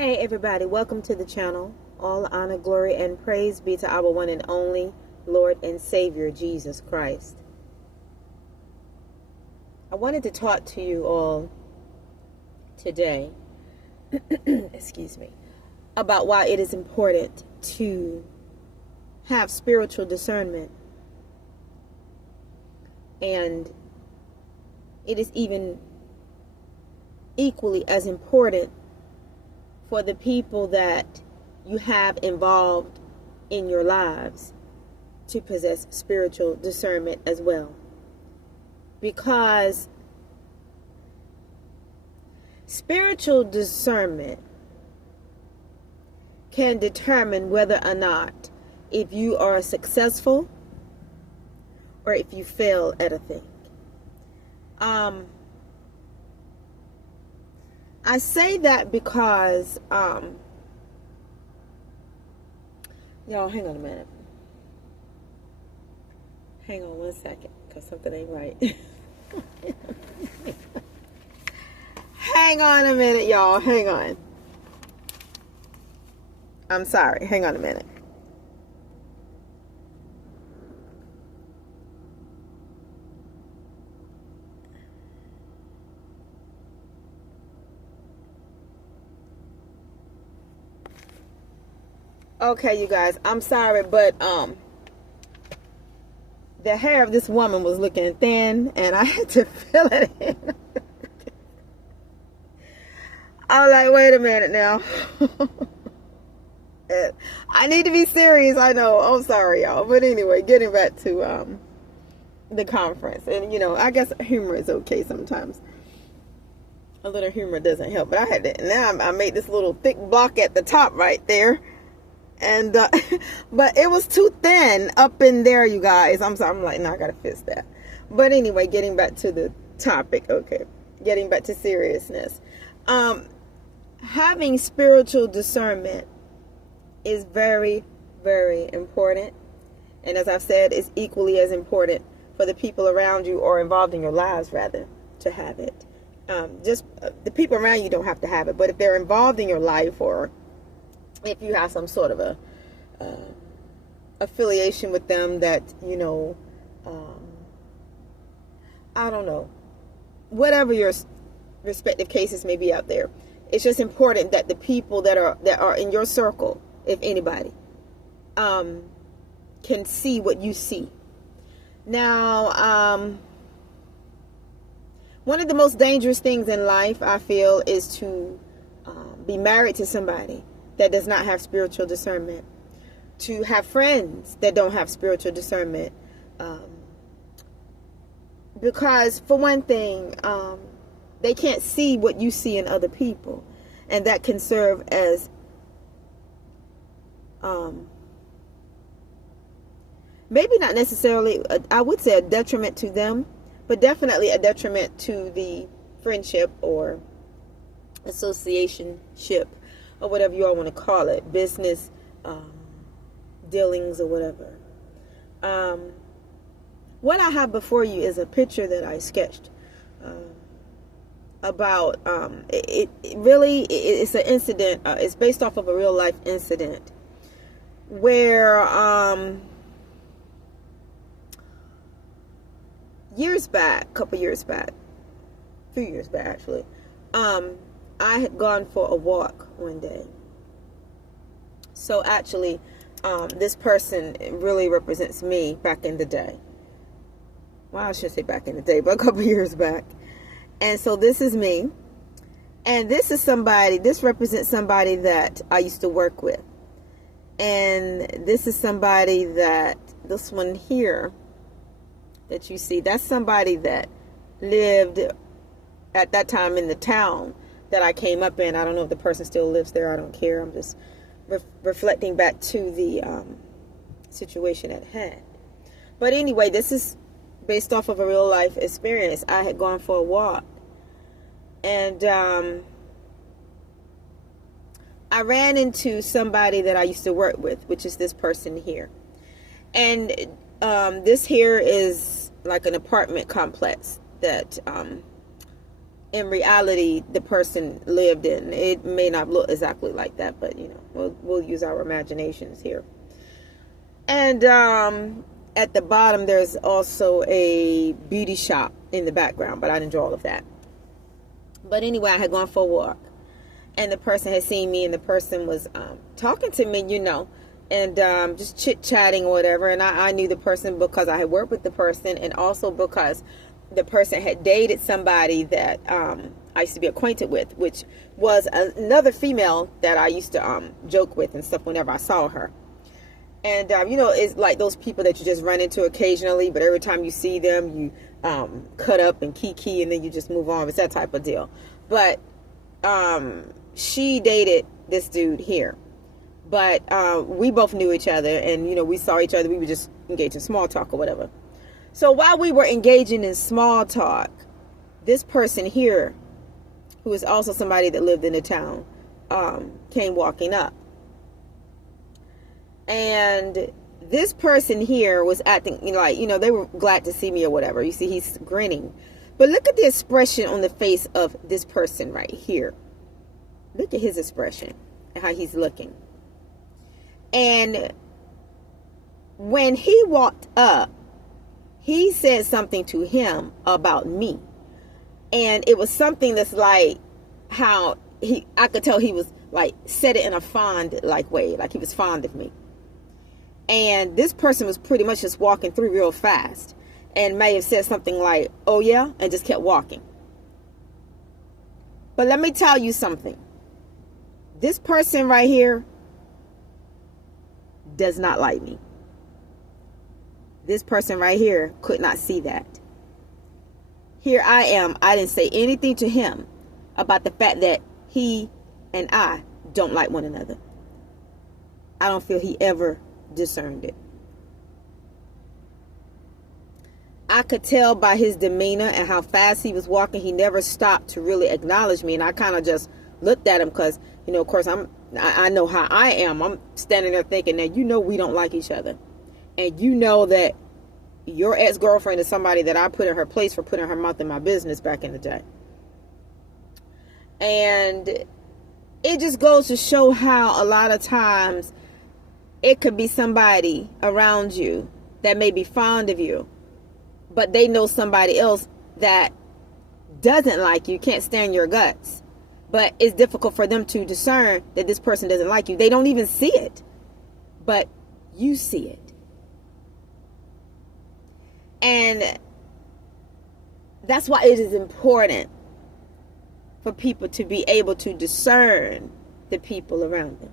Hey everybody, welcome to the channel. All honor, glory, and praise be to our one and only Lord and Savior, Jesus Christ. I wanted to talk to you all today, excuse me, about why it is important to have spiritual discernment. And it is even equally as important for the people that you have involved in your lives to possess spiritual discernment as well. Because spiritual discernment can determine whether or not if you are successful or if you fail at a thing. I say that because, y'all, hang on a minute. Hang on one second, because something ain't right. Hang on a minute, y'all. Hang on. I'm sorry. Hang on a minute. Okay, you guys, I'm sorry, but the hair of this woman was looking thin, and I had to fill it in. I was like, wait a minute now. I need to be serious, I know. I'm sorry, y'all. But anyway, getting back to the conference. And, I guess humor is okay sometimes. A little humor doesn't help. But I had to, now I made this little thick block at the top right there. And but it was too thin up in there, you guys. I'm sorry. I'm like, no, I gotta fix that. But anyway, getting back to the topic. Okay, getting back to seriousness. Having spiritual discernment is very, very important. And as I've said, it's equally as important for the people around you or involved in your lives, rather, to have it. Just the people around you don't have to have it, but if they're involved in your life, or if you have some sort of a affiliation with them that, I don't know, whatever your respective cases may be out there, it's just important that the people that are in your circle, if anybody, can see what you see. Now, one of the most dangerous things in life, I feel, is to be married to somebody that does not have spiritual discernment, to have friends that don't have spiritual discernment, because for one thing, they can't see what you see in other people, and that can serve as maybe not necessarily, I would say, a detriment to them, but definitely a detriment to the friendship or associationship, or whatever you all want to call it, business dealings or whatever. What I have before you is a picture that I sketched about, it's an incident, it's based off of a real life incident, where a few years back actually, I had gone for a walk one day. So actually, this person really represents me back in the day. Well, I shouldn't say back in the day, but a couple years back. And so this is me. And this represents somebody that I used to work with. And this is somebody this one here that you see, that's somebody that lived at that time in the town that I came up in. I don't know if the person still lives there. I don't care. I'm just reflecting back to the situation at hand. But anyway, this is based off of a real life experience. I had gone for a walk, and I ran into somebody that I used to work with, which is this person here. And this here is like an apartment complex that in reality the person lived in. It may not look exactly like that, but we'll use our imaginations here. And at the bottom there's also a beauty shop in the background, but I didn't draw all of that. But anyway, I had gone for a walk, and the person had seen me, and the person was talking to me, and just chit-chatting or whatever. And I knew the person because I had worked with the person, and also because the person had dated somebody that I used to be acquainted with, which was another female that I used to joke with and stuff whenever I saw her. And, it's like those people that you just run into occasionally, but every time you see them, you cut up and kiki, and then you just move on. It's that type of deal. But she dated this dude here. But we both knew each other, and, we saw each other. We would just engage in small talk or whatever. So while we were engaging in small talk, this person here, who is also somebody that lived in the town, came walking up. And this person here was acting, they were glad to see me or whatever. You see, he's grinning. But look at the expression on the face of this person right here. Look at his expression and how he's looking. And when he walked up, he said something to him about me. And it was something that's like how I could tell he was like, said it in a fond like way, like he was fond of me. And this person was pretty much just walking through real fast and may have said something like, "Oh yeah," and just kept walking. But let me tell you something. This person right here does not like me. This person right here could not see that. Here I am. I didn't say anything to him about the fact that he and I don't like one another. I don't feel he ever discerned it. I could tell by his demeanor and how fast he was walking. He never stopped to really acknowledge me, and I kind of just looked at him because, of course, I know how I am. I'm standing there thinking that we don't like each other, and that your ex-girlfriend is somebody that I put in her place for putting her mouth in my business back in the day. And it just goes to show how a lot of times it could be somebody around you that may be fond of you, but they know somebody else that doesn't like you, can't stand your guts. But it's difficult for them to discern that this person doesn't like you. They don't even see it, but you see it. And that's why it is important for people to be able to discern the people around them.